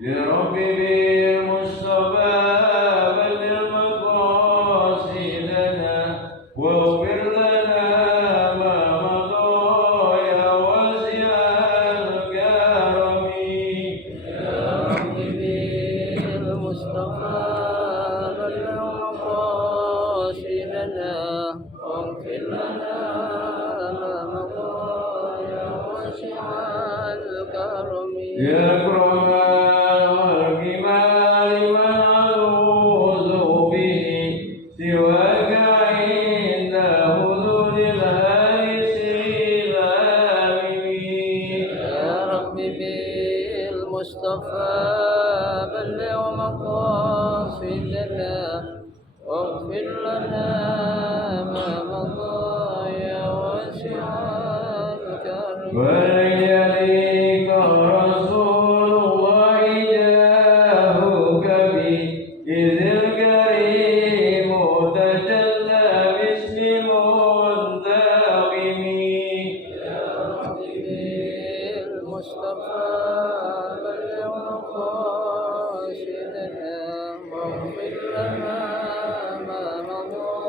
يا رب بالمصطفى بلغ مقاصدنا واغفر لنا ما مضى يا واسع الكرم. يا رب بالمصطفى بلغ مقاصدنا واغفر لنا ما مضى يا واسع الكرم. يا أكرم الخلق ما لمن أعوذ به سواك عند حدود الهيس الآمنين. يا رب بالمصطفى بلغ مقاصدنا واغفر لنا ما مضى يا واسع الكرم. ولن يليق رسول الله جاهك به إذ الكريم تجلى باسم منتقم. يا رب بالمصطفى بلغ مقاصدنا واغفر لنا ما مضى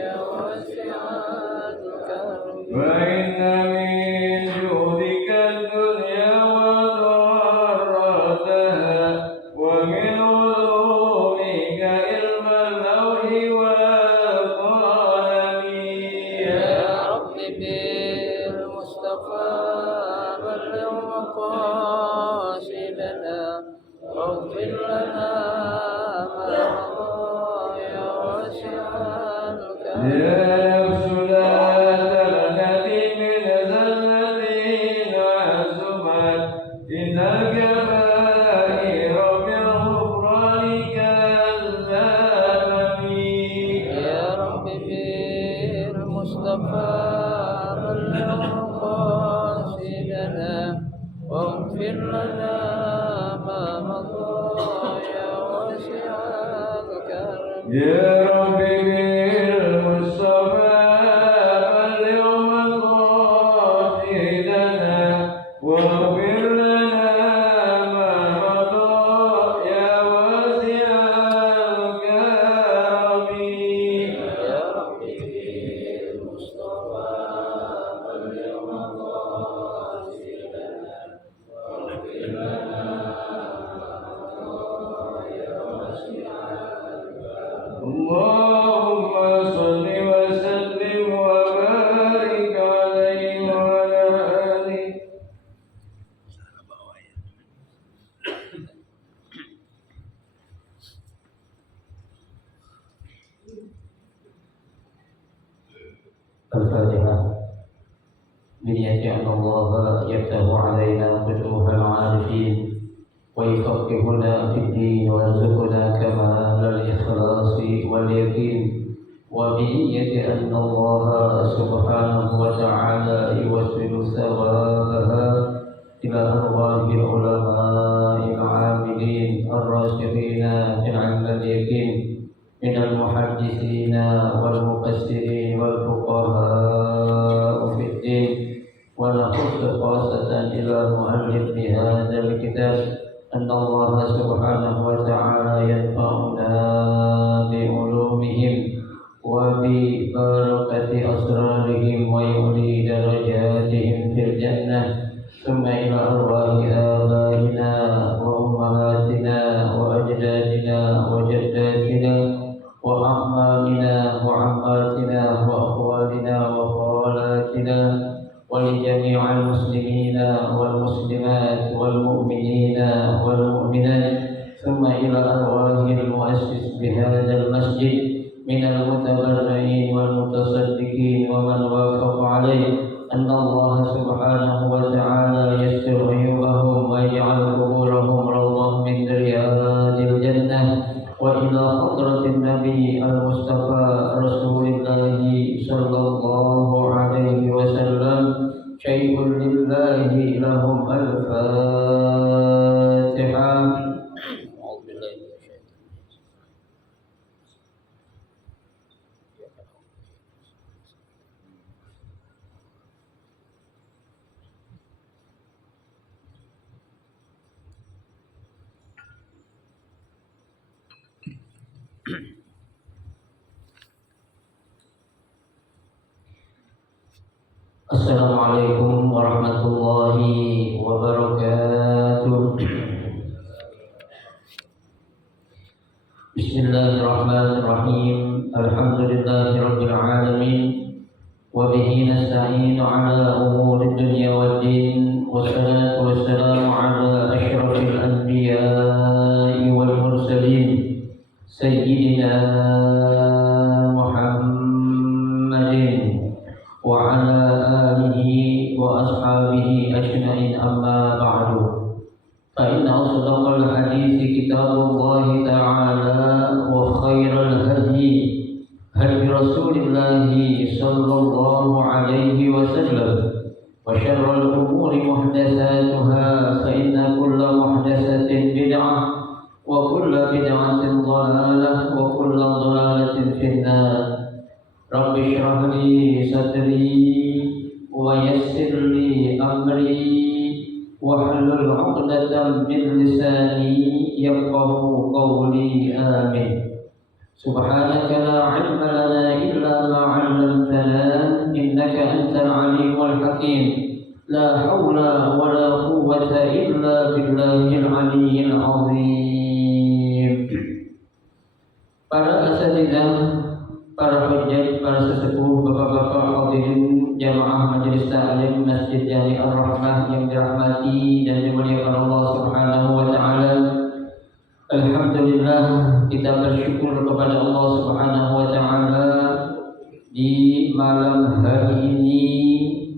يا واسع الكرم. وإن من جودك الدنيا وضرتها ومن علومك علم اللوح والقلم. يا رب بالمصطفى بلغ مقاصدنا واغفر لنا ما مضى يا واسع الكرم. يا نفس لا تلهدي من زلة عزمت إن الكبائر من غفرانك الأمم. يا رب بالمصطفى بلغ مقاصدنا واغفر لنا ما مضى يا واسع الكرم. يا رب بالمصطفى بلغ مقاصدنا واغفر لنا ما مضى يا واسع الكرم. يا رب بالمصطفى بلغ مقاصدنا واغفر لنا ما مضى يا واسع الكرم. اللهم صل وسلم وبارك عليه وعلى آله. الفاتحة. بنية أن الله يفتح علينا فتوح العارفين ويفقهنا في الدين ويرزقنا كمال الإخلاص واليقين، وبنية أن الله سبحانه وتعالى يوصل ثوابها إلى أرواح العلماء العاملين الراسخين في العلم اليقين من المحدثين والمفسرين والفقهاء في الدين، ونخص خاصة إلى مؤلف هذا الكتاب أن الله سبحانه وتعالى ينفعنا بعلومهم وببركة أسرارهم ويعلي درجاتهم في الجنة، ثم إلى أرواح آبائنا وأمهاتنا وأجدادنا وجداتنا وأعمامنا وعماتنا وأخوالنا وخالاتنا ولجميع المسلمين والمسلمات والمؤمنين والمؤمنات، ثم إلى أرواح المؤسس بهذا المسجد من المتبرعين والمتصدقين ومن وافق عليه، أن الله سبحانه وتعالى يسر Assalamualaikum warahmatullahi wabarakatuh. Bismillahirrahmanirrahim. Alhamdulillahirabbil alamin. Wa bihi nasta'inu ala umuri dunya waddin. Wassalatu wassalamu ala asyrafil anbiya'i wal mursalin. Sayyidina Muhammadin wa ala alihi wa ashabihi ajma'in, amma ba'du. Fa inna asdaqal hadithi kitabullahi ta'ala wa khairal hadi hadi Rasulillahi sallallahu alaihi wasallam wa syarrul umuri muhdatsatuha fa inna kulla muhdatsatin bid'ah wa kulla bid'atin dhalalah wa kulla dhalalatin finnar. Rabbi shrah li sadri wa yassir li amri wahlul 'uqdatam min lisani yafqahu qawli. Amin. Subhanaka la 'ilma lana illa ma 'allamtana innaka antal 'alimul hakim. La haula wa la quwwata illa billahil 'aliyyil 'azim. Para asatidzah, para hujjah, para sesepuh, bapak-bapak hadirin jamaah majelis taklim Masjid Jami Ar-Rahmah yang dirahmati dan dimuliakan Allah Subhanahu wa taala. Alhamdulillah, kita bersyukur kepada Allah Subhanahu wa taala di malam hari ini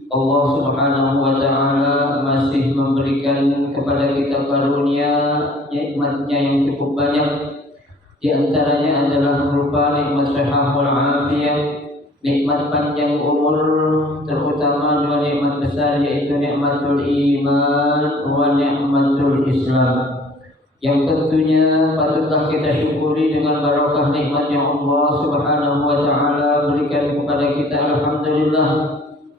Allah Subhanahu wa taala masih memberikan kepada kita karunia nikmat-Nya yang cukup banyak. Di antaranya adalah berupa nikmat sehat wal afiyah, nikmat panjang umur, terutama dua nikmat besar yaitu nikmatul iman wa nikmatul Islam, yang tentunya patutlah kita syukuri dengan barakah nikmat yang Allah Subhanahu wa taala berikan kepada kita. Alhamdulillah,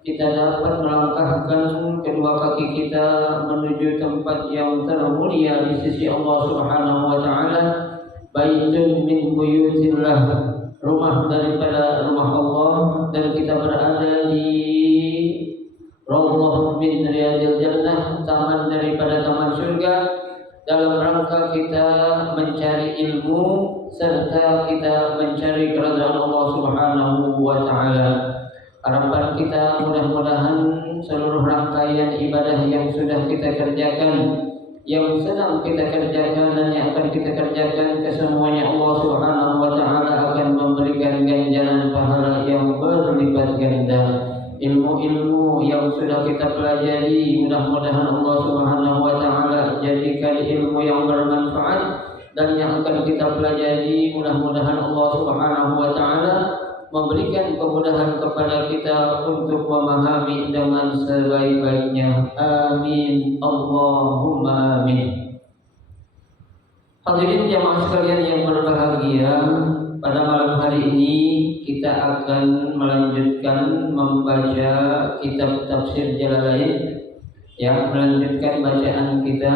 kita dapat melangkahkan kedua kaki kita menuju tempat yang termulia di sisi Allah Subhanahu wa taala. Baitun min buyutillah, rumah daripada rumah Allah, dan kita berada di Raudhah min riyadil jannah, taman daripada taman surga, dalam rangka kita mencari ilmu serta kita mencari keridhaan Allah Subhanahu wa taala. Harapan kita mudah-mudahan seluruh rangkaian ibadah yang sudah kita kerjakan, yang sedang kita kerjakan dan yang akan kita kerjakan, kesemuanya Allah Subhanahu wa taala akan memberikan ganjaran pahala yang berlipat ganda. Ilmu-ilmu yang sudah kita pelajari, mudah-mudahan Allah Subhanahu wa taala jadikan ilmu yang bermanfaat, dan yang akan kita pelajari mudah-mudahan Allah Subhanahu wa taala memberikan kemudahan kepada kita untuk memahami dengan sebaik-baiknya. Amin, Allahumma amin. Hadirin jamaah sekalian yang berbahagia, pada malam hari ini kita akan melanjutkan membaca kitab tafsir Jalalain, ya, melanjutkan bacaan kita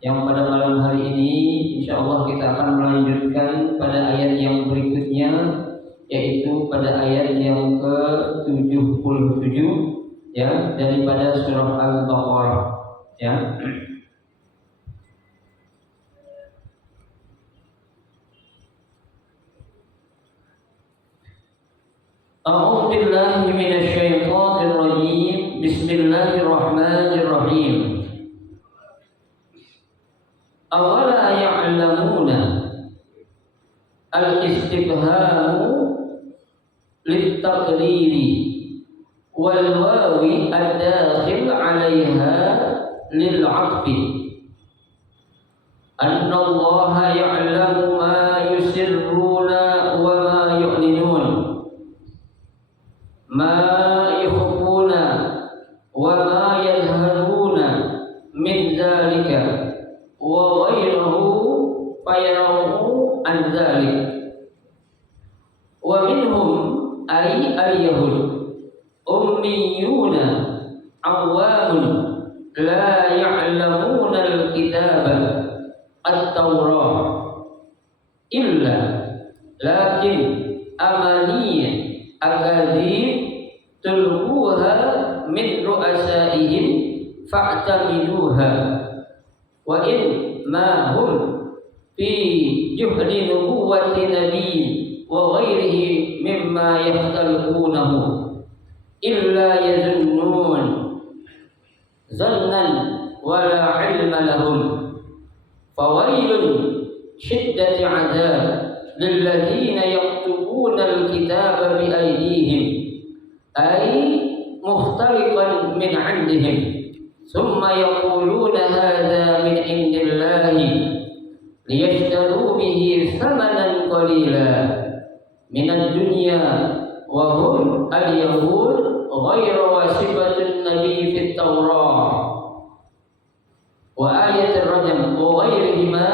yang pada malam hari ini insyaallah kita akan melanjutkan pada ayat yang berikutnya, yaitu pada ayat yang ke-77, ya, daripada surah Al-Baqarah, ya. A'udzu billahi minasy syaithanir rajim. Bismillahirrahmanirrahim. Awala ya'lamuna al-istifhamu litaqriri wal wawi ad-dakhil 'alaiha lil 'atfi. Anna Allah ya'lamu ma yusirruna wa ma yu'linun, ma yukhfuna wa ma yadhharuna min dzalika wa ghayruhu fayarahu an dzalik. Wa minhum ay al-yahud ummiyuna awamun la ya'lamuna al-kitaba at-taurah illa lakin amaniyya akadzib tulquha min ru'asaihim fa'tamiluha wa in ma hum fi juhdi nubuwati nabi wa ghairihi mimma yahtaliqunahu illa yazunnun zannan wala ilma lahum fawailun syiddati azab lilladzina yaktubuna alkitaba biaydihim ay mukhtaliqan min 'indihim thumma yaquluna hadza min 'indillahi liyashtaru bihi thamanan qalila min ad-dunya wa hum al-yahud ghayra wasibatun nabi fit tawrah wa ayatul rajam wa ghairihima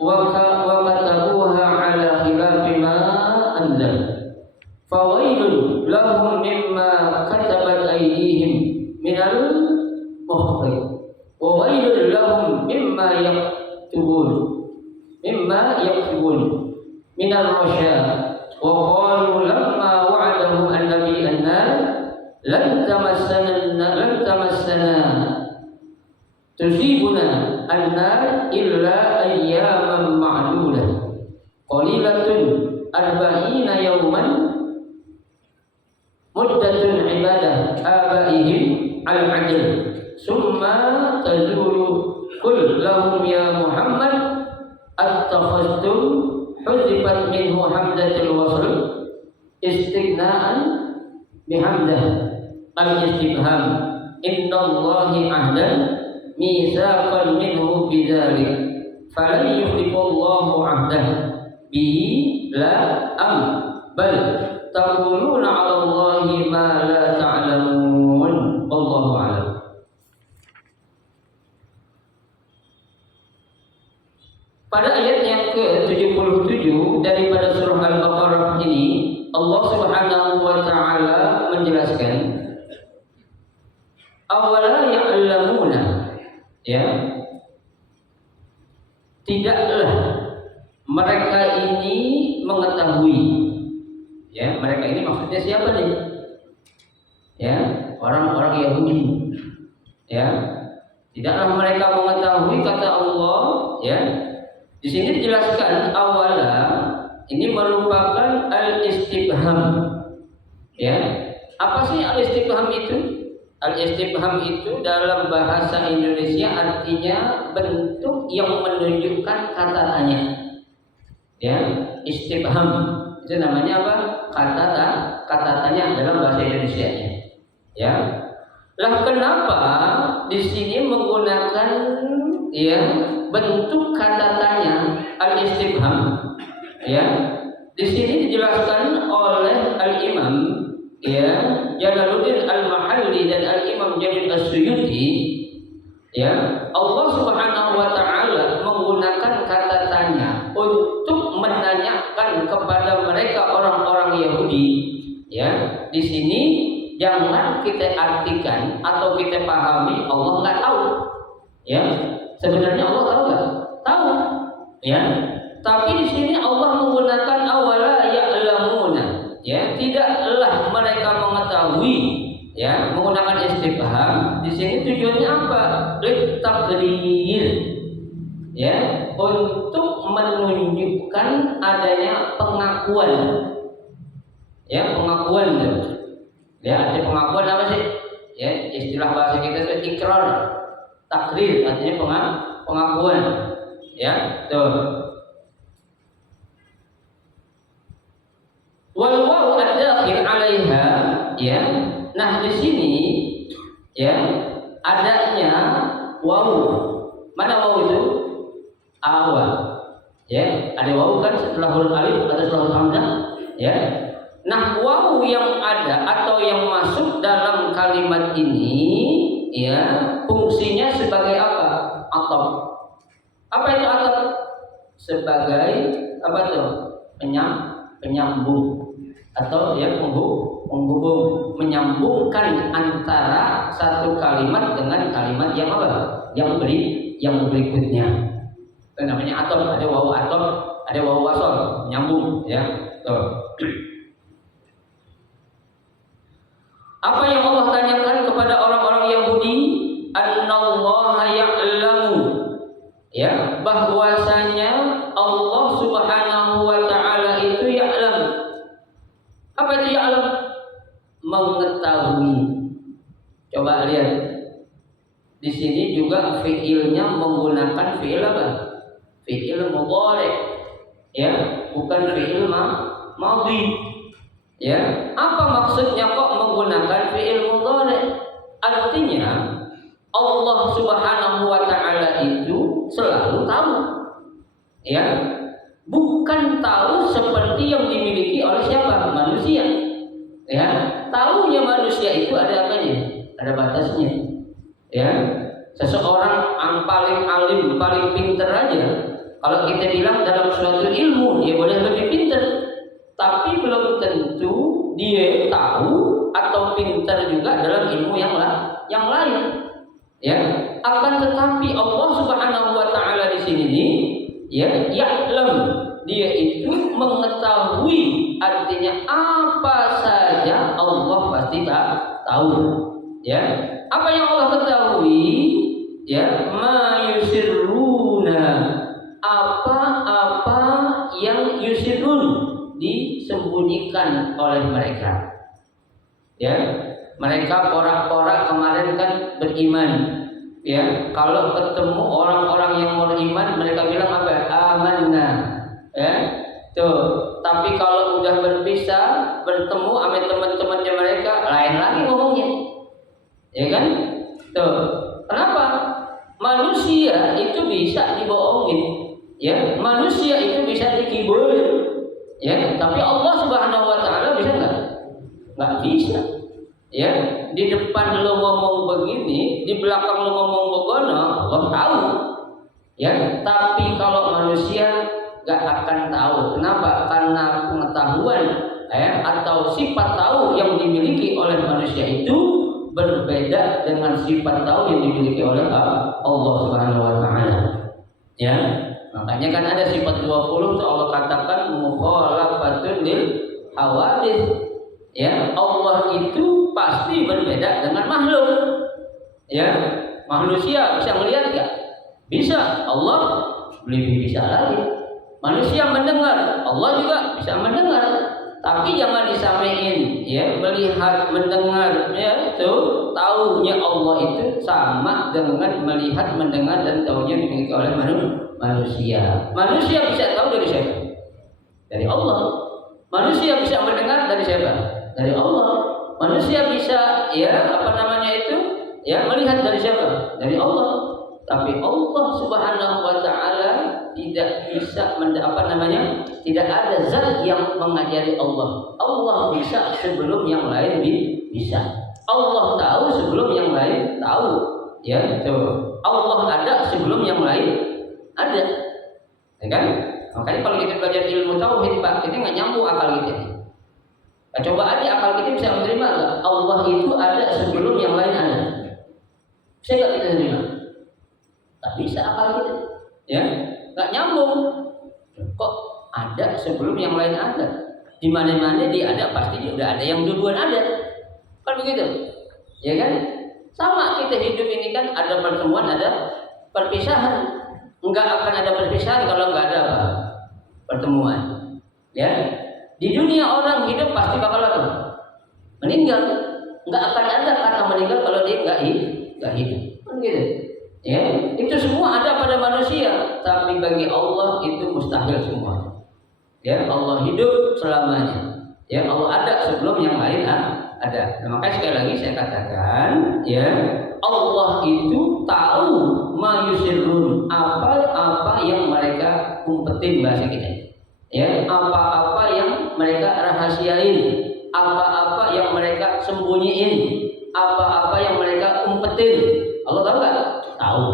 wa katabuha ala khilafi ma anzal fawailun lahum mimma katabat aydihim minal muhqi wa wailun lahum mimma yaktubun minal rasya wa qalu lamma wa'adahum an-nabi an-nar lan tamassana tusibuna an-nar illa ayyaman ma'dudah qalilatun arba'ina yawman muddatun ibadah abaihim al-'adl summa tazulu qul lahum ya Muhammad attakhadtum huzifat minhu hamzatul wasl istighna'an bihamdah al-istifham innallahi ahdan mitsaqan minhu bidzalik falan yukhlifallahu ahdah bihi la am bal taquluna 'ala Allahi ma la ta'lamun wallahu a'lam. Pada ayat yang ke-77 daripada surah Al-Baqarah ini Allah Subhanahu wa taala menjelaskan awala ya'lamuna, ya, tidaklah mereka ini mengetahui, ya, mereka ini maksudnya siapa nih? Ya, orang-orang Yahudi, ya, tidaklah mereka mengetahui kata Allah, ya. Di sini dijelaskan awala ini merupakan al-istifham, ya. Apa sih al-istifham itu? Al-istifham itu dalam bahasa Indonesia artinya bentuk yang menunjukkan kata tanya. Ya, istifham itu namanya apa? Kata tanya dalam bahasa Indonesia. Ya. Lah kenapa di sini menggunakan, ya, bentuk kata tanya al-istifham? Ya. Di sini dijelaskan oleh Al-Imam, ya, Jalaluddin Al-Mahalli dan Al-Imam Jalil As-Suyuti, ya, Allah Subhanahu wa taala menggunakan kata tanya untuk menanyakan kepada mereka orang-orang Yahudi, ya. Di sini jangan kita artikan atau kita pahami Allah nggak tahu, ya. Sebenarnya Allah tahu nggak? Tahu, ya. Tapi di sini Allah menggunakan awala ya'lamuna, ya, tidaklah mereka mengetahui, ya, menggunakan istifham. Di sini tujuannya apa? Littaqrir, ya, untuk menunjukkan adanya pengakuan, ya, pengakuan, ya, ada pengakuan apa sih? Ya, istilah bahasa kita itu ikrar, takrir, artinya pengakuan, ya, tuh. Wal waw ad-dakhil 'alaiha, ya. Nah, di sini, ya, adanya waw. Mana waw itu? Awal. Ya, ada waw kan setelah huruf alif atau setelah huruf hamzah, ya. Nah, waw yang ada atau yang masuk dalam kalimat ini, ya, fungsinya sebagai apa? Ataf. Apa itu ataf? Sebagai apa tuh? Penyambung atau, ya, menghubung, menyambungkan antara satu kalimat dengan kalimat yang apa? Yang berikutnya. Itu namanya ataf. Ada wawu ataf, ada wawu wasol, menyambung, ya. Tuh. Apa yang Allah tanyakan kepada orang-orang Yahudi, annallaha ya'lamu, ya, bahwasanya Allah Subhanahu wa taala itu ya'lam. Apa itu ya'lam? Mengetahui. Coba lihat. Di sini juga fiilnya menggunakan fiil apa? Fiil mudhari', ya, bukan fiil madhi. Ya, apa maksudnya kok menggunakan fiil mudhari'? Artinya Allah Subhanahu wa taala itu selalu tahu. Ya. Bukan tahu seperti yang dimiliki oleh siapa? Manusia. Ya, tahunya manusia itu ada apanya? Ada batasnya. Ya, seseorang yang paling alim, paling pintar aja, kalau kita bilang dalam suatu ilmu dia boleh lebih pintar, tapi belum tentu dia tahu atau pintar juga dalam ilmu yang lain. Ya, akan tetapi Allah Subhanahu wa taala di sini nih, ya, ya'lam, dia itu mengetahui, artinya apa saja Allah pasti tahu. Ya, apa yang Allah ketahui, ya, ma yusirruna, apa-apa yang yusirrun, disembunyikan oleh mereka. Ya, mereka porak-porak kemarin kan beriman. Ya, kalau ketemu orang-orang yang beriman, mereka bilang apa? Amanna. Ya, tuh. Tapi kalau udah berpisah, bertemu sama teman-temannya mereka, lain lagi ngomongnya. Ya kan? Tuh. Kenapa? Manusia itu bisa dibohongin. Ya, manusia itu bisa dikibulin. Ya, tapi Allah Subhanahu wa taala bisa enggak? Enggak bisa. Ya, di depan lo ngomong begini, di belakang lo ngomong begono, Allah tahu. Ya, tapi kalau manusia enggak akan tahu. Kenapa? Karena pengetahuan atau sifat tahu yang dimiliki oleh manusia itu berbeda dengan sifat tahu yang dimiliki oleh Allah Subhanahu wa taala. Ya, makanya kan ada sifat 20 itu Allah katakan mukhalafatun lil hawadits. Ya, Allah itu pasti berbeda dengan makhluk. Ya, manusia bisa melihat enggak? Bisa. Allah lebih bisa lagi. Manusia mendengar, Allah juga bisa mendengar. Tapi jangan disamain, ya, melihat, mendengar, ya, itu taunya Allah itu sama dengan melihat, mendengar dan taunya dimiliki oleh manusia. Manusia bisa tahu dari siapa? Dari Allah. Manusia bisa mendengar dari siapa? Dari Allah. Manusia bisa, ya, ya, melihat dari siapa? Dari Allah. Tapi Allah Subhanahu wa taala tidak bisa tidak ada zat yang mengajari Allah. Allah bisa sebelum yang lain bisa. Allah tahu sebelum yang lain tahu. Ya, tuh. Allah ada sebelum yang lain ada. Ya kan? Makanya kalau kita belajar ilmu tauhid, Pak, kita nggak nyambung akal kita. Nah, coba aja akal kita bisa menerima enggak? Allah itu ada sebelum yang lain ada. Bisa nggak kita terima? Tak bisa akal kita, ya, nggak nyambung. Kok ada sebelum yang lain ada? Di mana-mana dia ada, pasti udah ada yang duluan ada, kan begitu, ya kan? Sama kita hidup ini kan ada pertemuan, ada perpisahan. Nggak akan ada perpisahan kalau nggak ada pertemuan, ya. Di dunia orang hidup pasti bakal apa? Meninggal. Nggak akan ada kata meninggal kalau dia nggak hidup, kan gitu. Ya, itu semua ada pada manusia, tapi bagi Allah itu mustahil semua. Ya, Allah hidup selamanya. Ya, Allah ada sebelum yang lain ada. Nah, makanya sekali lagi saya katakan, ya, Allah itu tahu ma yusirrun, apa yang mereka umpetin bahasa kita. Ya, apa-apa yang mereka rahasiain, apa-apa yang mereka sembunyiin, apa-apa yang mereka umpetin. Allah tahu nggak? Tahu,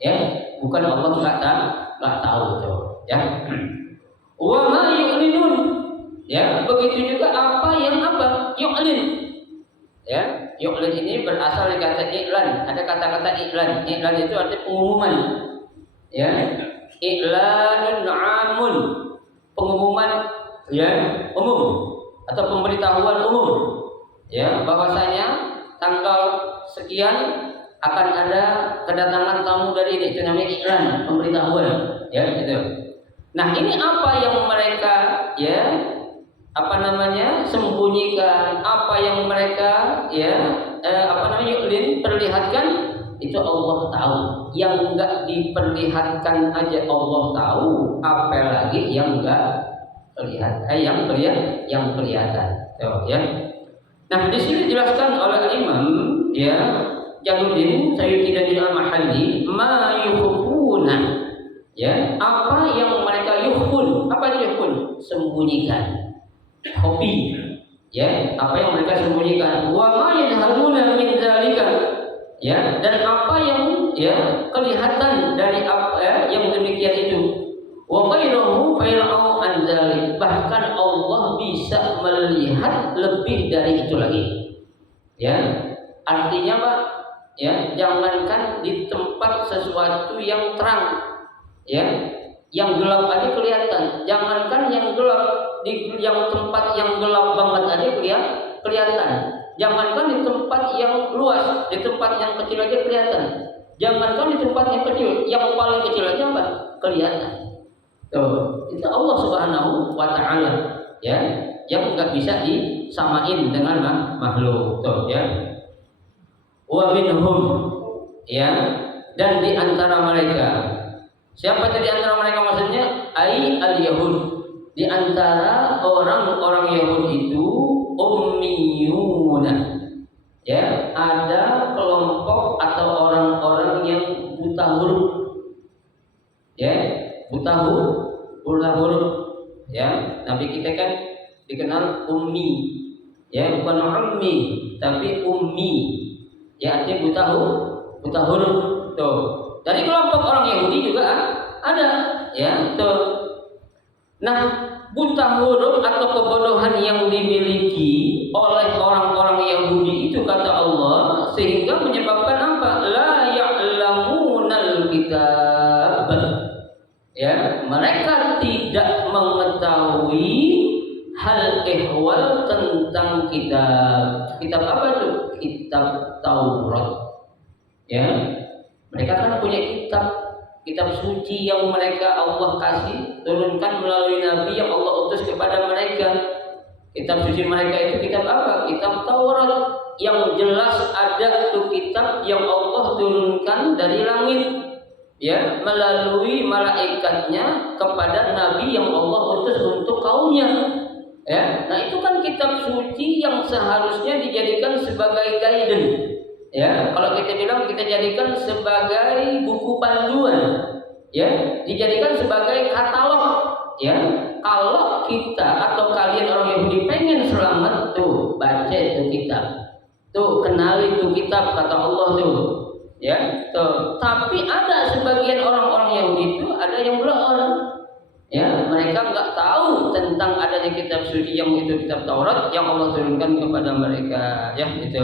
ya, bukan Allah nggak tahu tuh, ya. Wa ma yu'linun, ya, begitu juga apa yu'lin, ya. Yu'lin ini berasal dari kata iklan, ada kata-kata iklan. Iklan itu artinya pengumuman, ya. Iklanun 'amun, pengumuman, ya, umum atau pemberitahuan umum, ya, bahwasanya tanggal sekian akan ada kedatangan tamu dari ini, itu namanya iklan, pemberitahuan, ya gitu. Nah ini apa yang mereka sembunyikan, apa yang mereka perlihatkan, itu Allah tahu. Yang enggak diperlihatkan aja Allah tahu, apalagi yang enggak kelihatan, yang kelihatan. Tuh, ya. Nah di sini dijelaskan oleh Imam Jalaluddin Sayyidi Al-Mahalli, ma yukhfuna, apa yang mereka yukhfun. Apa itu yukhfun? Sembunyikan, hobi, apa yang mereka sembunyikan. Wa ma yadharuna min dzalika, dan apa yang kelihatan dari apa yang demikian itu. Wa ghairuhu fa'il'u an dzalik, bahkan Allah bisa melihat lebih dari itu lagi. Artinya Pak, jangankan di tempat sesuatu yang terang, yang gelap aja kelihatan. Jangankan yang gelap, yang tempat yang gelap banget aja kelihatan. Jangankan di tempat yang luas, di tempat yang kecil aja kelihatan. Jangankan di tempat yang kecil, yang paling kecil aja Pak kelihatan. Tuh, itu Allah Subhanahu wa taala, yang enggak bisa disamain dengan makhluk. Tuh, wa minhum, dan di antara mereka. Siapa di antara mereka maksudnya? Ai al-yahud. Di antara orang-orang Yahudi itu ummiyuna. Ada kelompok atau orang-orang yang buta huruf. Buta huruf. Nabi kita kan dikenal ummi. Bukan ummi, tapi ummi. Artinya buta huruf. Tuh. Dari kelompok orang Yahudi juga ada, tuh. Nah, buta huruf atau kebodohan yang dimiliki oleh orang-orang Yahudi itu kata Allah, sehingga menyebabkan apa? La ya'lamunal kitab. Mereka tidak mengetahui hal ihwal tentang kitab. Kitab apa itu? Kitab Taurat. Mereka kan punya kitab suci yang mereka Allah kasih, turunkan melalui nabi yang Allah utus kepada mereka. Kitab suci mereka itu kitab apa? Kitab Taurat, yang jelas ada tuh kitab yang Allah turunkan dari langit, melalui malaikatnya kepada nabi yang Allah utus untuk kaumnya. Nah itu kan kitab suci yang seharusnya dijadikan sebagai guidance. Kalau kita bilang kita jadikan sebagai buku panduan, dijadikan sebagai katalog. Kalau kita atau kalian orang Yahudi pengen selamat, tuh baca itu kitab, tuh kenali itu kitab kata Allah tuh, tuh. Tapi ada sebagian orang-orang Yahudi itu ada yang belahan, mereka nggak tahu tentang adanya kitab suci yang itu kitab Taurat yang Allah turunkan kepada mereka, itu.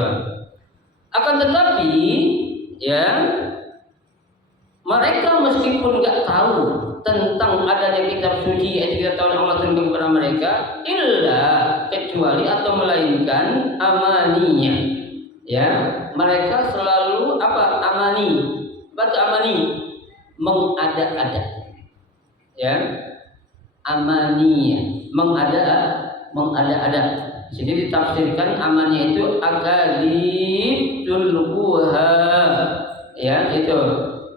Akan tetapi, mereka meskipun nggak tahu tentang adanya kitab suci yaitu kitab Taurat Allah turunkan kepada mereka, kecuali atau melainkan amaninya, mereka selalu apa? Amani, baca amani, mengada-ada, amaninya, mengada-ada. Jadi ditafsirkan amani itu akadzibul kuha, itu.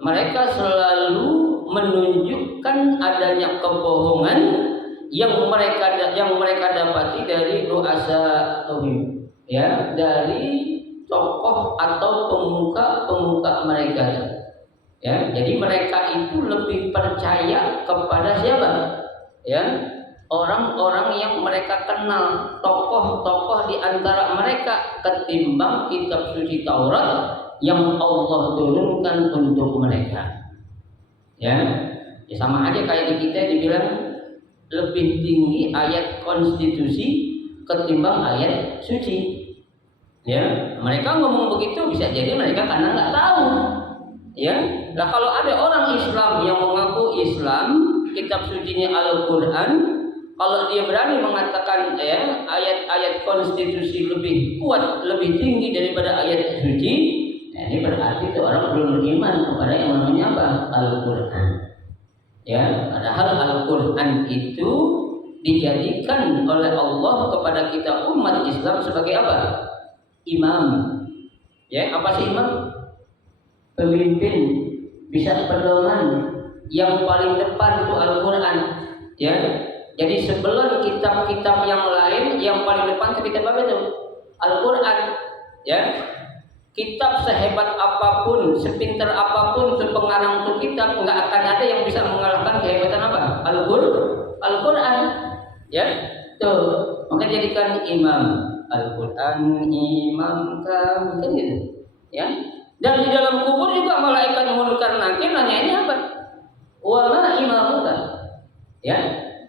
Mereka selalu menunjukkan adanya kebohongan yang mereka dapati dari ru'asa, dari tokoh atau pemuka mereka. Jadi mereka itu lebih percaya kepada siapa? Orang-orang yang mereka kenal, tokoh-tokoh di antara mereka ketimbang kitab suci Taurat yang Allah turunkan untuk mereka. Sama aja kayak di kita dibilang lebih tinggi ayat konstitusi ketimbang ayat suci. Mereka ngomong begitu bisa jadi mereka karena nggak tahu. Nah kalau ada orang Islam yang mengaku Islam, kitab sucinya Al-Quran, Kalau dia berani mengatakan ya ayat-ayat konstitusi lebih kuat, lebih tinggi daripada ayat suci, nah ini berarti itu orang belum beriman kepada yang namanya apa? Al-Quran. Ya, padahal Al-Quran itu dijadikan oleh Allah kepada kita umat Islam sebagai apa? Imam. Ya, apa sih imam? Pemimpin, bisa pedoman. Yang paling depan itu Al-Quran. Ya, jadi sebelum kitab-kitab yang lain, yang paling depan itu kitab apa itu? Al-Quran. Ya, kitab sehebat apapun, sepintar apapun, sepengarang itu kitab, nggak akan ada yang bisa mengalahkan kehebatan apa? Al-Quran. Ya, tuh, maka jadikan imam Al-Quran imam kami kan gitu. Ya, dan di dalam kubur juga malaikat munkar nakir nanya ini apa? Wa ma imamuka. Ya,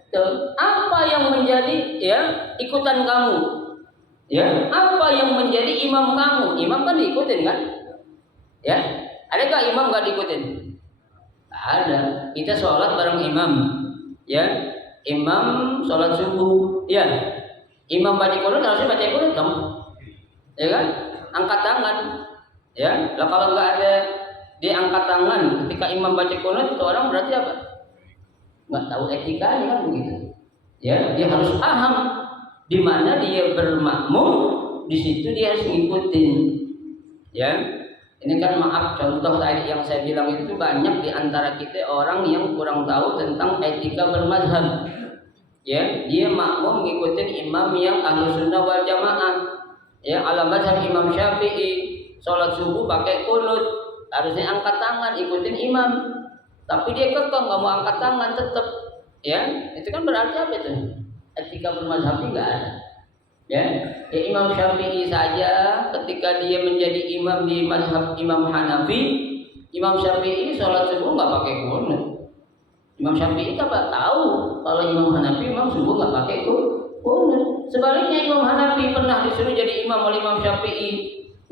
tuh, apa yang menjadi ya ikutan kamu? Ya, apa yang menjadi imam kamu? Imam kan diikutin kan? Ya, adakah imam nggak diikutin? Ada. Kita sholat bareng imam. Ya, imam sholat subuh. Ya, imam baca qunut harusnya baca qunut dong. Ya kan? Angkat tangan. Ya, lah kalau nggak ada dia angkat tangan ketika imam baca qunut itu orang berarti apa? Nggak tahu etikanya kan begitu. Ya, dia harus paham di mana dia bermakmum, di situ dia harus ngikutin. Ya, ini kan maaf contoh tadi yang saya bilang itu banyak di antara kita orang yang kurang tahu tentang etika bermazhab. Ya, dia makmum ngikutin imam yang Ahlus Sunnah wal Jamaah. Ya, ala mazhab Imam Syafi'i, sholat subuh pakai qunut, harusnya angkat tangan ikutin imam. Tapi dia kekeh nggak mau angkat tangan tetap. Ya, itu kan berarti apa itu? Etika bermazhab nggak ada. Ya, Imam Syafi'i saja ketika dia menjadi imam di mazhab Imam Hanafi, Imam Syafi'i sholat subuh nggak pakai qunut. Imam Syafi'i apa tahu kalau Imam Hanafi Imam subuh nggak pakai qunut. Sebaliknya Imam Hanafi pernah disuruh jadi imam oleh Imam Syafi'i,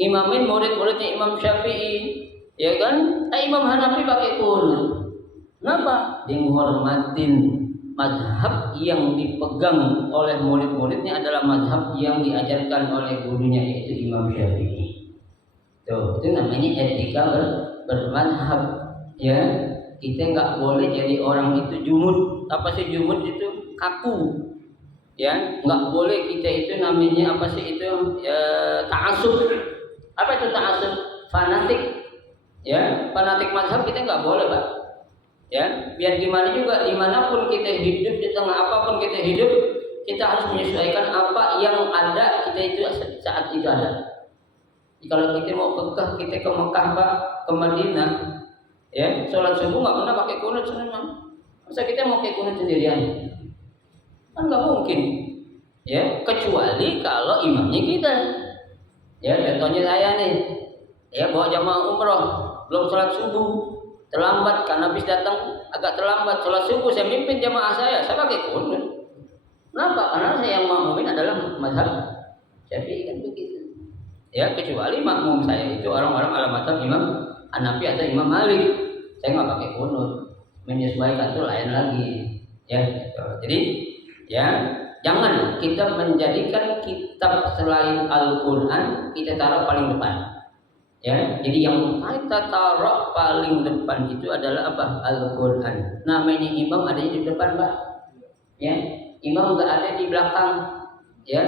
imamin murid-muridnya Imam Syafi'i, ya kan? Imam Hanafi pakai qunut. Kenapa? Dia menghormatin mazhab yang dipegang oleh murid-muridnya adalah mazhab yang diajarkan oleh gurunya yaitu Imam Syafi'i. Tuh, itu namanya etika bermazhab. Ya, kita nggak boleh jadi orang itu jumud. Apa sih jumud itu? Kaku. Ya, nggak boleh kita itu namanya apa sih itu? Ta'assub. Apa itu ta'assub? Fanatik. Ya, fanatik mazhab kita nggak boleh, Pak. Ya, biar gimana juga dimanapun kita hidup, di tengah apapun kita hidup, kita harus menyesuaikan apa yang ada kita itu saat itu ada. Kalau kita mau kita ke Mekah Pak, ke Madinah, ya sholat subuh nggak pernah pakai qunut sebenarnya. Masa kita mau pakai qunut sendirian? Kan nggak mungkin. Ya, kecuali kalau imamnya kita. Ya, contohnya saya nih, ya bawa jamaah umroh, belum sholat subuh. Terlambat karena habis datang agak terlambat sholat subuh, saya mimpin jamaah saya pakai qunut. Kenapa? Karena saya yang makmumin adalah mazhab Syafi'i kan begitu. Ya, kecuali makmum saya itu orang-orang ala mazhab Imam Hanafi atau Imam Malik, saya nggak pakai qunut. Menyesuaikan itu lain lagi. Ya, jadi ya jangan kita menjadikan kitab selain Al-Quran kita taruh paling depan. Ya, jadi yang kita taruh paling depan itu adalah apa? Al-Quran. Namanya imam adanya di depan, Pak. Ya, imam nggak ada di belakang. Ya,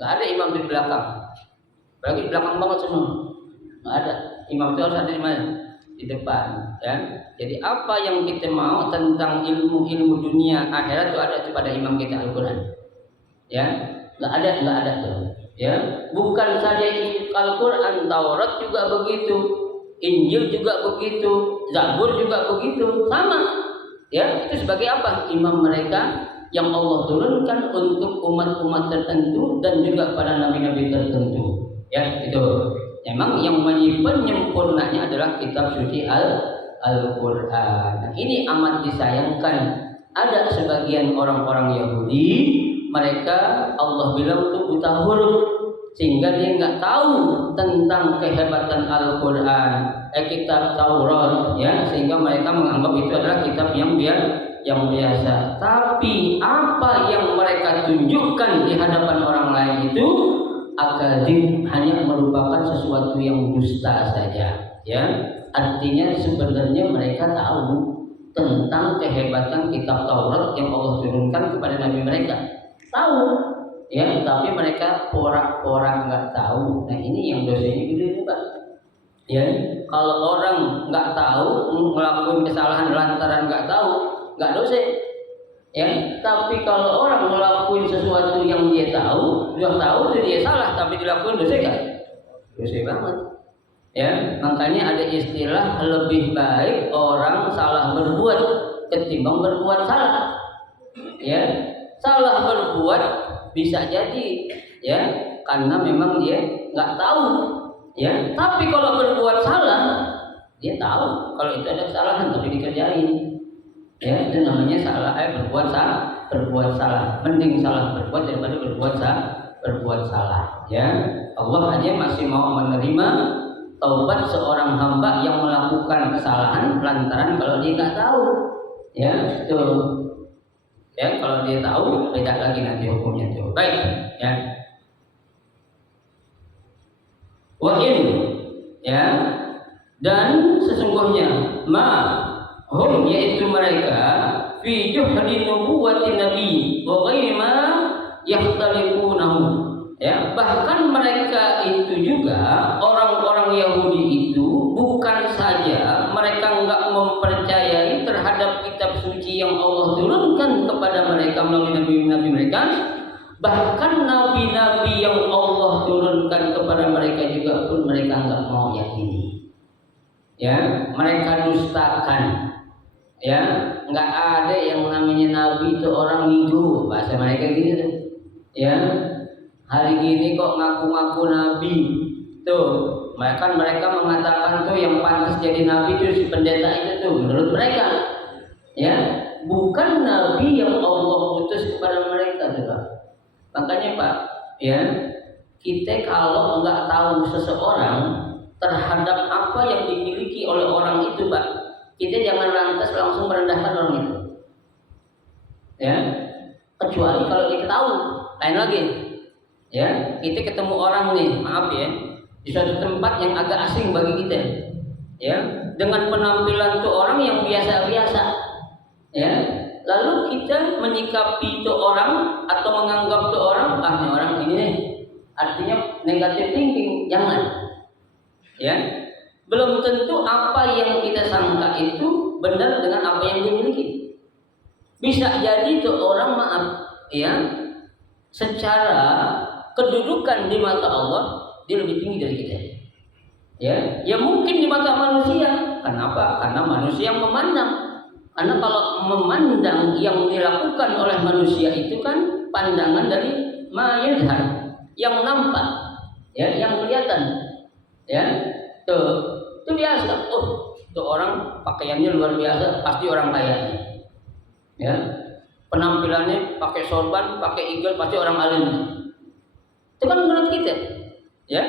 nggak ada imam di belakang. Berarti di belakang banget semua. Nggak ada. Imam itu harus ada di mana? Di depan. Ya, jadi apa yang kita mau tentang ilmu dunia akhirat itu ada pada imam kita Al-Quran. Ya, nggak ada tuh. Ya, bukan saja Al-Quran, Taurat juga begitu, Injil juga begitu, Zabur juga begitu, sama. Ya, itu sebagai apa? Imam mereka yang Allah turunkan untuk umat-umat tertentu dan juga para nabi-nabi tertentu. Ya, itu. Memang yang menyempurnanya adalah kitab suci Al-Quran. Nah, ini amat disayangkan. Ada sebagian orang-orang Yahudi, mereka Allah bilang itu buta huruf sehingga dia nggak tahu tentang kehebatan Al-Quran. kitab Taurat, ya, sehingga mereka menganggap itu adalah kitab yang biasa. Tapi apa yang mereka tunjukkan di hadapan orang lain itu akadzib, hanya merupakan sesuatu yang dusta saja, ya. Artinya sebenarnya mereka tahu tentang kehebatan kitab Taurat yang Allah turunkan kepada nabi mereka. Tahu, ya, tapi mereka porak-porak nggak tahu. Nah, ini yang dosanya gede, Pak. Ya, kalau orang nggak tahu ngelakuin kesalahan lantaran nggak tahu, nggak dosa. Ya, tapi kalau orang ngelakuin sesuatu yang dia tahu, dia tahu itu dia salah, tapi dilakuin dosa kan? Dosa banget. Ya, makanya ada istilah lebih baik orang salah berbuat ketimbang berbuat salah. Ya, salah berbuat bisa jadi, ya, karena memang dia nggak tahu. Ya, tapi kalau berbuat salah, dia tahu kalau itu ada kesalahan tapi dikerjain. Ya, itu namanya salah, berbuat salah. Mending salah berbuat daripada berbuat salah. Ya, Allah aja masih mau menerima taubat seorang hamba yang melakukan kesalahan lantaran kalau dia nggak tahu. Ya, itu. Ya, kalau dia tahu beda lagi nanti hukumnya itu. Baik, ya. Wa'in, ya, dan sesungguhnya hum, yaitu mereka fi juhdi nubuwati nabi wa ghairi ma yahtalifunahu, ya, bahkan mereka itu juga orang-orang Yahudi itu bukan saja mereka enggak mempercayai terhadap kitab suci yang Allah turunkan kepada mereka melalui nabi-nabi mereka, bahkan nabi-nabi yang Allah turunkan kepada mereka juga pun mereka enggak mau yakini. Ya, mereka dustakan. Ya, enggak ada yang namanya nabi itu orang minggu, bahasa mereka gitu. Ya, hari gini kok ngaku-ngaku nabi. Tuh, bahkan mereka mengatakan tuh yang pantas jadi nabi itu si pendeta itu tuh menurut mereka. Ya, bukan nabi yang Allah utus kepada mereka tuh, Pak. Makanya Pak, ya, kita kalau nggak tahu seseorang terhadap apa yang dimiliki oleh orang itu, Pak, kita jangan lantas langsung merendahkan orang itu. Ya, kecuali kalau kita tahu. Lain lagi. Ya, kita ketemu orang nih, maaf ya, di suatu tempat yang agak asing bagi kita. Ya, dengan penampilan tuh orang yang biasa-biasa. Ya, lalu kita menyikapi itu orang atau menganggap itu orang, ini orang ini nih, artinya negatif thinking, jangan. Ya, belum tentu apa yang kita sangka itu benar dengan apa yang dimiliki. Bisa jadi itu orang, maaf, ya, secara kedudukan di mata Allah dia lebih tinggi dari kita. Ya mungkin di mata manusia. Kenapa? Karena manusia yang memandang. Karena kalau memandang yang dilakukan oleh manusia itu kan pandangan dari mayadhar, yang nampak, ya, yang kelihatan, ya, itu biasa. Oh, itu orang pakaiannya luar biasa, pasti orang kaya, ya, penampilannya pakai sorban, pakai igel, pasti orang alim. Itu kan menurut kita, ya,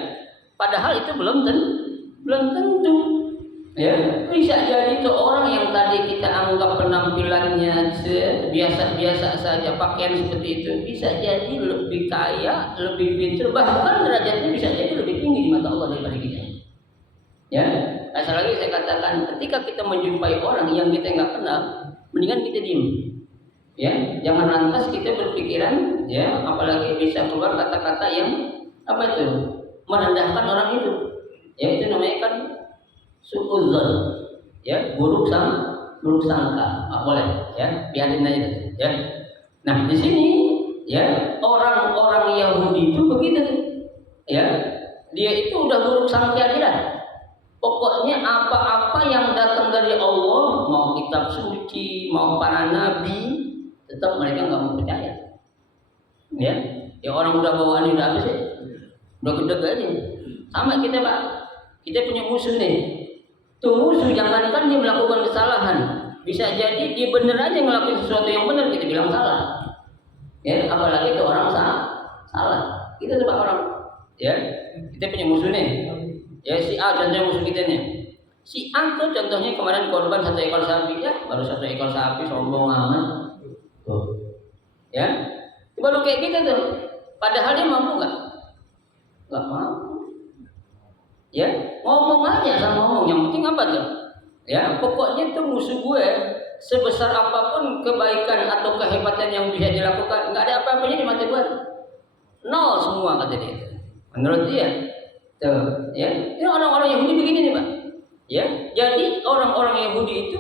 padahal itu belum tentu. Ya, bisa jadi itu orang yang tadi kita anggap penampilannya biasa-biasa saja, pakaian seperti itu, bisa jadi lebih kaya, lebih pintar, bahkan derajatnya bisa jadi lebih tinggi di mata Allah daripada kita. Ya, asal lagi saya katakan, ketika kita menjumpai orang yang kita nggak kenal, mendingan kita diem. Ya, jangan lantas kita berpikiran, ya, apalagi bisa keluar kata-kata yang apa itu, merendahkan orang itu. Ya, itu namanya kan suudzon, ya, buruk sangka. Boleh, ya, biarin aja, ya. Nah, di sini, ya, orang-orang Yahudi itu begitu, ya, dia itu udah buruk sangka akhirat. Pokoknya apa-apa yang datang dari Allah, mau kitab suci, mau para nabi, tetap mereka nggak mau percaya. Ya orang udah bawaan udah habis ya, udah gede aja. Sama kita, Pak, kita punya musuh nih. Tuh musuh jangankan dia melakukan kesalahan, bisa jadi dia bener aja ngelakuin sesuatu yang benar kita bilang salah. Ya, apalagi itu orang salah. Kita tuh Pak orang. Ya, kita punya musuh nih. Ya, si A contohnya musuh kita nih. Si Anto contohnya kemarin korban 1 ekor sapi, ya baru 1 ekor sapi sombong amat. Tuh. Ya. Baru kayak gitu tuh. Padahal dia mampu nggak? Nggak mampu. Ya, ngomong aja sama ngomong. Yang penting apa tuh? Ya, pokoknya tuh musuh gue sebesar apapun kebaikan atau kehebatan yang bisa dilakukan, nggak ada apa-apanya di mata gue. Nol semua kata dia. Menurut dia. Tuh, ya. Ini orang-orang Yahudi begini nih, Pak. Ya, jadi orang-orang Yahudi itu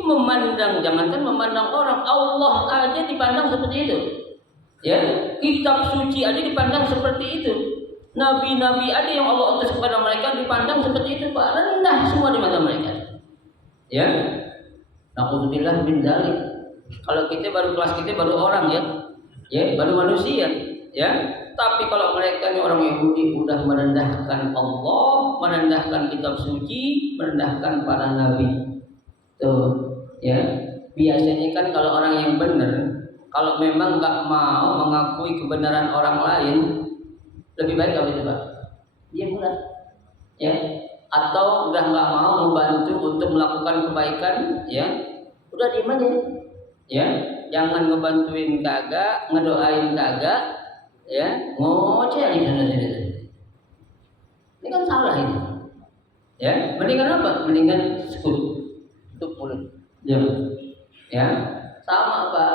jangankan memandang orang, Allah aja dipandang seperti itu. Ya, kitab suci aja dipandang seperti itu. Nabi-nabi ada yang Allah utus kepada mereka dipandang seperti itu, Pak. Rendah semua di mata mereka. Ya. Na'udzubillah min dzalik. Kalau kelas kita baru orang ya. Ya, baru manusia, ya. Tapi kalau mereka ini orang Yahudi udah merendahkan Allah, merendahkan kitab suci, merendahkan para nabi. Tuh, ya. Biasanya kan kalau orang yang benar, kalau memang nggak mau mengakui kebenaran orang lain, lebih baik apa coba? Dia mulai, ya. Atau udah nggak mau membantu untuk melakukan kebaikan, ya. Udah diem aja, ya. Jangan ngebantuin kagak, ngedoain kagak. Ya, ngoceh aja sana-sini. Ini kan salah ini. Ya, mendingan apa? Mendingan sekut, tutup mulut. Ya, ya, sama apa?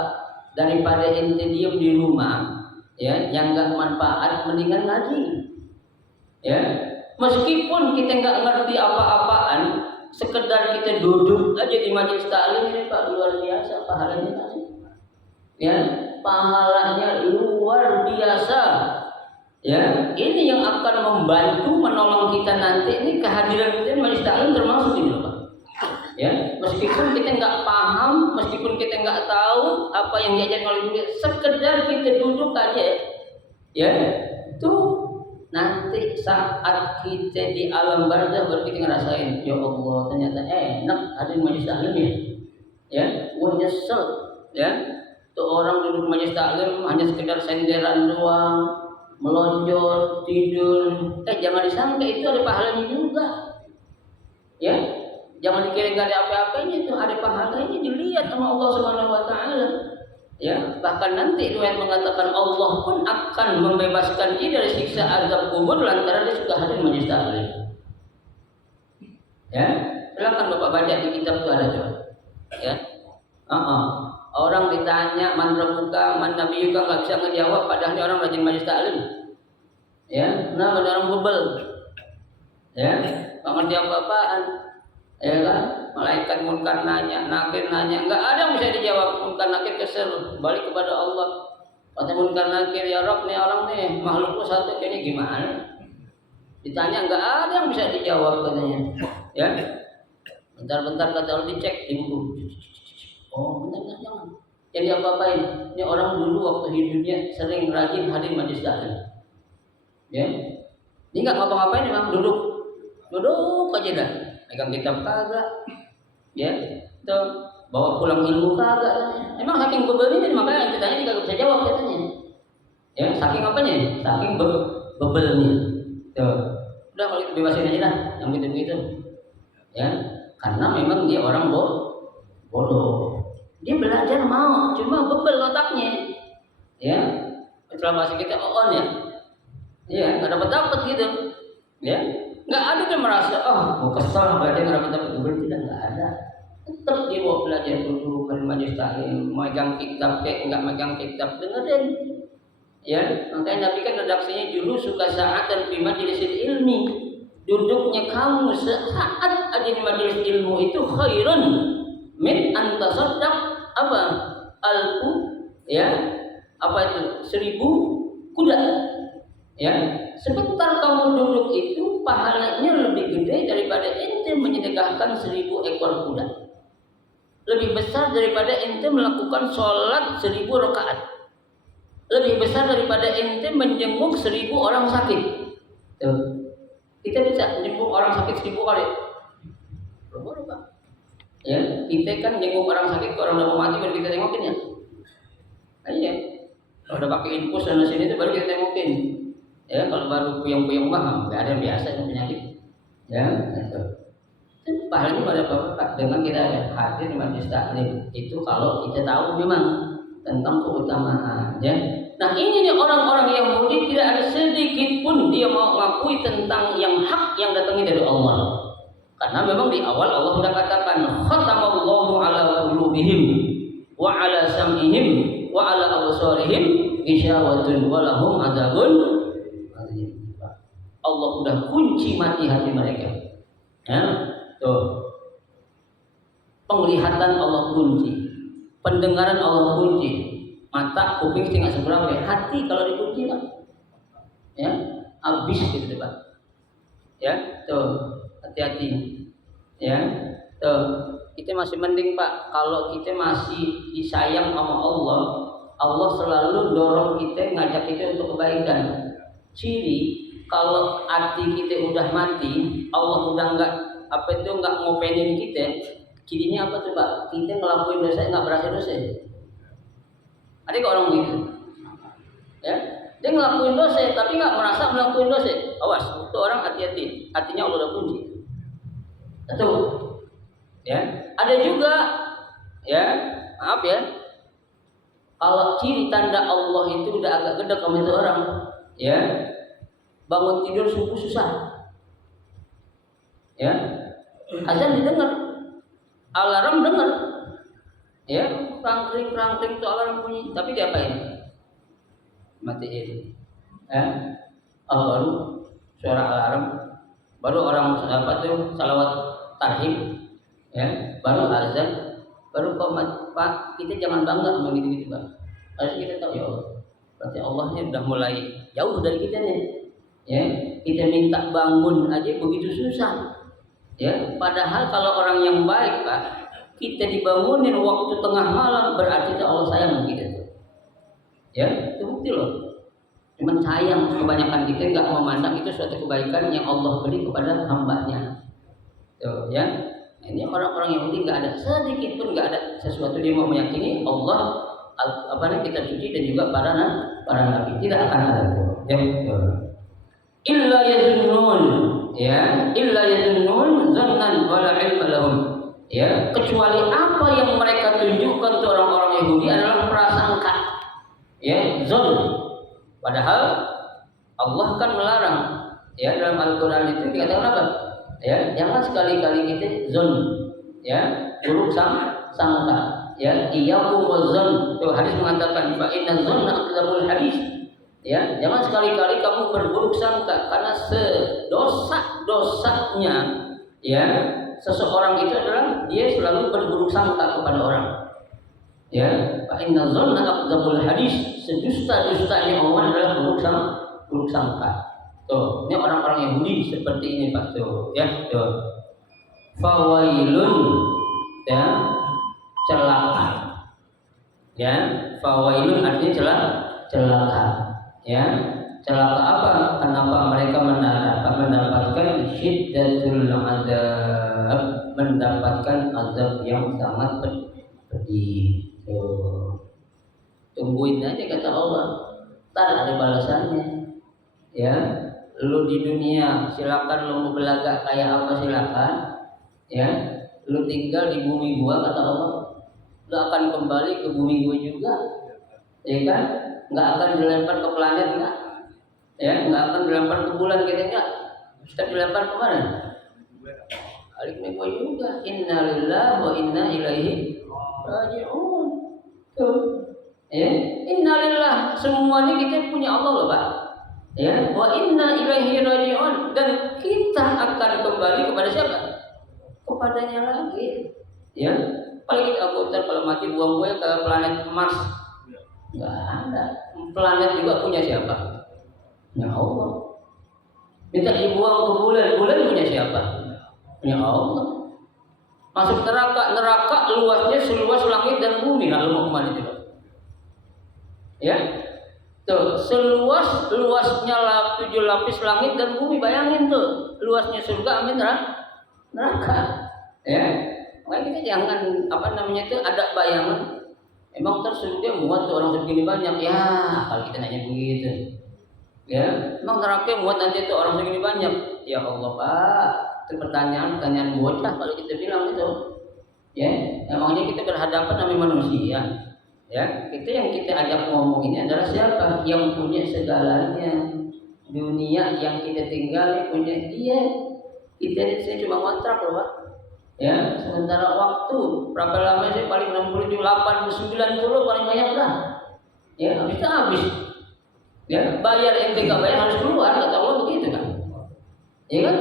Daripada ente diem di rumah, ya, yang nggak manfaat, mendingan ngaji. Ya, meskipun kita nggak ngerti apa-apaan, sekedar kita duduk aja di majelis taklim ini Pak, luar biasa pahalanya kan. Ya, pahalanya luar biasa. Ya, ini yang akan membantu menolong kita nanti. Ini kehadiran kita di majelis taklim termasuk ini Pak. Ya, meskipun kita nggak paham, meskipun kita nggak tahu apa yang diajarkan oleh guru, sekedar kita duduk aja. Ya, itu nanti saat kita di alam barzah baru kita ngerasain, ya Allah ternyata enak ada di majelis taklim ya. Ya, gua nyesel. Ya. Tuh orang duduk majelis taklim hanya sekedar senderan doang, melonjol, tidur. Jangan disangka itu ada pahalanya juga. Ya, jangan dikira nggak ada apa-apanya, itu ada pahalanya, dilihat sama Allah Subhanahu Wa Taala. Ya, bahkan nanti riwayat mengatakan Allah pun akan membebaskan dia dari siksa azab kubur lantaran dia suka hadir majelis taklim. Ya, silakan Bapak baca di kitab itu ada coba. Ya, orang ditanya man rabbuka man nabiyuka nggak bisa ngejawab, padahal ini orang rajin majelis taklim. Ya, nah ada orang bebel. Ya, nggak ngerti apa-apaan. Ya kan, malaikat munkar nanya, nakir nanya, nggak ada yang bisa dijawab. Munkar nakir kesel, balik kepada Allah. Kata munkar nakir, ya Rabb nih orang nih makhlukku satu kayaknya gimana? Ditanya nggak ada yang bisa dijawab katanya. Ya, bentar-bentar kata Allah dicek di buku. Oh, bentar jangan. Yang diapa-apain? Ini orang dulu waktu hidupnya sering rajin hadir majelis taklim. Ya, ini nggak ngapa-ngapain, memang duduk aja dah. Pegang kitab kagak, ya, tuh bawa pulang ilmu kagak. Emang saking bebelnya, makanya yang ditanya juga bisa jawab katanya. Ya, saking apanya? Saking bebelnya. Tuh, udah kalau itu bebasin aja dah, yang gitu-gitu. Ya, karena memang dia orang bodoh. Dia belajar mau, cuma bebel otaknya. Ya, setelah masih kita on ya, ya nggak dapat gitu. Ya. Nggak ada yang merasa, mau kesal belajar nggak dapat berarti nggak ada. Tetap dia mau belajar dulu, kan majelis taklim, megang kitab kayak nggak megang kitab, dengerin. Ya, makanya Nabi kan redaksinya dulu suka saat dan fi majlisil ilmi. Duduknya kamu saat aja di majelis ilmu itu khairun min antasaddaq apa? Alfu, ya, apa itu? 1000 kuda. Ya, sebentar kamu duduk itu pahalanya lebih gede daripada ente menyedekahkan 1000 ekor kuda. Lebih besar daripada ente melakukan sholat 1000 rakaat. Lebih besar daripada ente menjenguk 1000 orang sakit. Tuh. Kita bisa menjenguk orang sakit 1000 kali. Berapa Pak? Ya, kita kan jenguk orang sakit, orang udah mau mati baru kita tengokin ya. Nah, iya. Kalau udah pakai infus sana sini itu baru kita tengokin. Ya, kalau baru puyeng-puyeng mah nggak ada yang biasa yang penyakit. Ya, gitu. Pahalanya pada Bapak dengan kita hadir majlis taklim itu kalau kita tahu memang tentang keutamaan ya. Nah ini nih orang-orang Yahudi tidak ada sedikit pun dia mau mengakui tentang yang hak yang datangnya dari Allah. Karena memang di awal Allah sudah katakan khatamallahu ala qulubihim wa ala sam'ihim wa ala absarihim ghishawatun wa lahum adzabun adzim. Allah sudah kunci mati hati mereka. Ya, tuh. Penglihatan Allah kunci, pendengaran Allah kunci, mata, kuping tinggal seberapa, hati kalau dikunci kan, ya, habis gitu Pak. Ya, tuh, hati-hati, ya, tuh. Kita masih mending Pak, kalau kita masih disayang sama Allah, Allah selalu dorong kita, ngajak kita untuk kebaikan. Ciri kalau hati kita udah mati, Allah udah nggak ngopenin kita. Cirinya apa tuh Pak? Kita ngelakuin dosa nggak berasa dosa. Ada kok orang begitu, ya? Dia ngelakuin dosa tapi nggak merasa melakukan dosa. Awas, itu orang hati-hati. Hatinya Allah udah kunci. Satu, ya. Ada juga, ya, maaf ya. Kalau ciri tanda Allah itu udah agak gede sama itu orang, ya. Bangun tidur subuh susah, ya. Azan didengar. Alarm dengar, ya, krangkring itu alarm bunyi, tapi diapain? Matiin, ya. Oh baru suara alarm, baru orang apa tuh salawat tarhim, ya, baru azan, baru komat Pak, kita jangan bangga sama gitu Pak. Harus kita tahu ya Allah, berarti Allahnya udah mulai jauh dari kita nih, ya. Kita minta bangun aja begitu susah. Ya, padahal kalau orang yang baik Pak, kita dibangunin waktu tengah malam berarti Allah sayang sama kita. Ya, itu bukti loh. Cuman sayang kebanyakan kita nggak memandang itu suatu kebaikan yang Allah beri kepada hambanya. Tuh, ya. Ini orang-orang Yahudi nggak ada sedikit pun nggak ada sesuatu dia mau meyakini Allah kita suci dan juga para nabi tidak akan ada itu. Ya, illa yazunnun. Ya, illa yazunnun zannan wala ilma lahum. Ya, kecuali apa yang mereka tunjukkan ke orang-orang Yahudi adalah prasangka. Ya, zon. Padahal Allah kan melarang. Ya, dalam Al-Qur'an itu dikatakan apa? Ya, jangan sekali-kali kita zon. Ya, buruk sangka. Ya, iyyakum wazon. Tuh hadis mengatakan fa inna dzanna akdzabul hadis. Ya, jangan sekali-kali kamu berburuk sangka karena sedosa-dosanya ya seseorang itu adalah dia selalu berburuk sangka kepada orang. Ya, fa inna dzanna akdzabul hadis, sedusta-dustanya omongan adalah buruk sangka. Tuh, ini orang-orang Yahudi seperti ini Pak tuh, ya, tuh. Fawailun, ya, celaka. Ya, fawailun artinya celaka. Ya, celaka apa? Kenapa mereka mendapatkan syiddatul azab, mendapatkan azab yang sangat pedih. Tungguin aja kata Allah, ntar ada balasannya. Ya, lu di dunia silakan lu mau belagak kayak apa silakan. Ya, lu tinggal di bumi gua kata Allah, lu akan kembali ke bumi gua juga. Ya kan? Nggak akan dilempar ke planet enggak, ya nggak akan dilempar ke bulan kita enggak, kita dilempar kemana? Balik nego juga. Innalillahi wa inna ilaihi raji'un. Tuh, ya innalillah, semua ini kita punya Allah loh Pak. Ya, wa inna ilaihi raji'un, dan kita akan kembali kepada siapa? Kepadanya lagi. Ya, paling kita akutan kalau mati buang-buang ke planet Mars. Nggak ada. Planet juga punya siapa? Punya Allah. Minta dibuang ke bulan, bulan punya siapa? Punya Allah. Masuk neraka, neraka luasnya seluas langit dan bumi. Lalu mau kemana coba? Ya, tuh seluasnya 7 lapis langit dan bumi. Bayangin tuh luasnya surga, amin neraka. Ya, makanya kita jangan ada bayangan. Emang surga muat tuh orang segini banyak ya, kalau kita nanya begitu. Ya, emang neraka muat nanti tuh orang segini banyak. Ya Allah Pak, itu pertanyaan bocah kalau kita bilang itu. Ya, namanya kita berhadapan sama manusia. Ya, yang kita ajak ngomong ini adalah siapa? Yang punya segalanya. Dunia yang kita tinggali punya dia. Kita saya cuma kontrak loh, Pak. Ya, sementara waktu berapa lama sih? Paling 60, 80, 90 paling banyak lah. Ya, habis. Ya, bayar yang tidak bayar harus keluar, kata Allah begitu kan? Ya kan?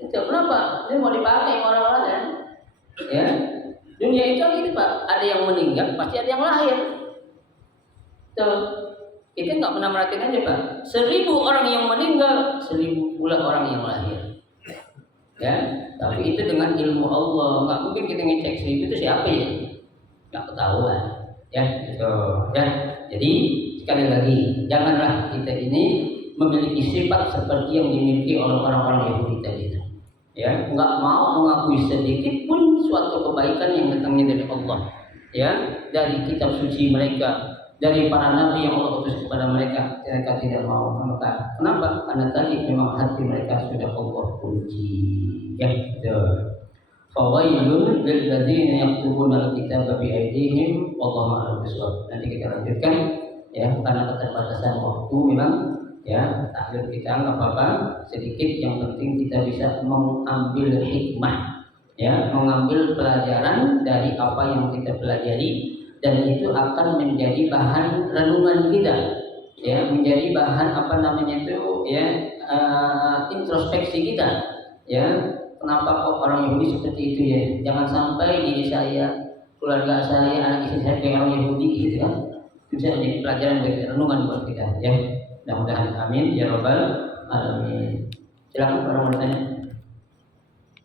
Itu kenapa? Ini mau dipakai sama orang lain. Ya, dunia itu gitu Pak. Ada yang meninggal, pasti ada yang lahir. Tuh, kita nggak pernah merhatiin aja Pak. 1000 orang yang meninggal, 1000 pula orang yang lahir. Ya, tapi itu dengan ilmu Allah. Nggak mungkin kita ngecek 1000 itu siapa ya? Nggak ketahuan. Ya, gitu. Ya, jadi sekali lagi, janganlah kita ini memiliki sifat seperti yang dimiliki oleh orang-orang Yahudi tadi. Ya, nggak mau mengakui sedikit pun suatu kebaikan yang datangnya dari Allah. Ya, dari kitab suci mereka, dari para nabi yang Allah utus kepada mereka, mereka tidak mau. Maka kenapa? Karena tadi memang hati mereka sudah Allah kunci. Ya, gitu. Fawailun lil ladzina yaktubuna al-kitaba bi aydihim wallahu a'lam bishawab. Nanti kita lanjutkan ya, karena keterbatasan waktu memang ya, tahlil kita nggak apa-apa, sedikit yang penting kita bisa mengambil hikmah ya, mengambil pelajaran dari apa yang kita pelajari, dan itu akan menjadi bahan renungan kita ya, menjadi bahan apa namanya itu ya, introspeksi kita ya. Kenapa kok orang Yahudi seperti itu ya? Jangan sampai diri saya, keluarga saya, anak istri saya kayak orang Yahudi gitu kan. Itu bisa menjadi pelajaran dari renungan buat kita ya. Mudah-mudahan amin ya rabbal alamin. Silakan orang bertanya.